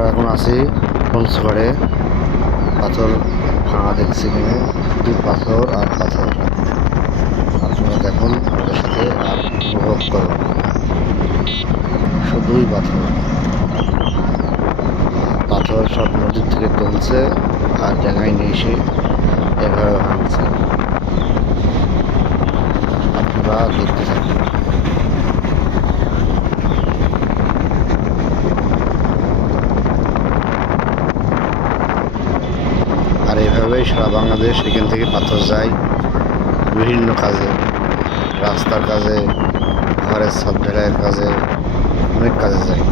আমরা এখন আছি পঞ্চগড়ে। পাথর ভাঙা দেখছি এখানে, শুধু পাথর আর পাথর। আপনারা দেখুন আমাদের সাথে আর উপভোগ করুন, শুধুই পাথর। পাথর সব নদীর থেকে তুলছে আর জায়গায় নিয়ে এসে এভাবে ভাঙছে। আপনারা দেখতে থাকুন। আর এভাবেই সারা বাংলাদেশ এখান থেকে পাথর যায় বিভিন্ন কাজে, রাস্তার কাজে, ঘরের ছাদ ঢালাইয়ের কাজে, অনেক কাজে যায়।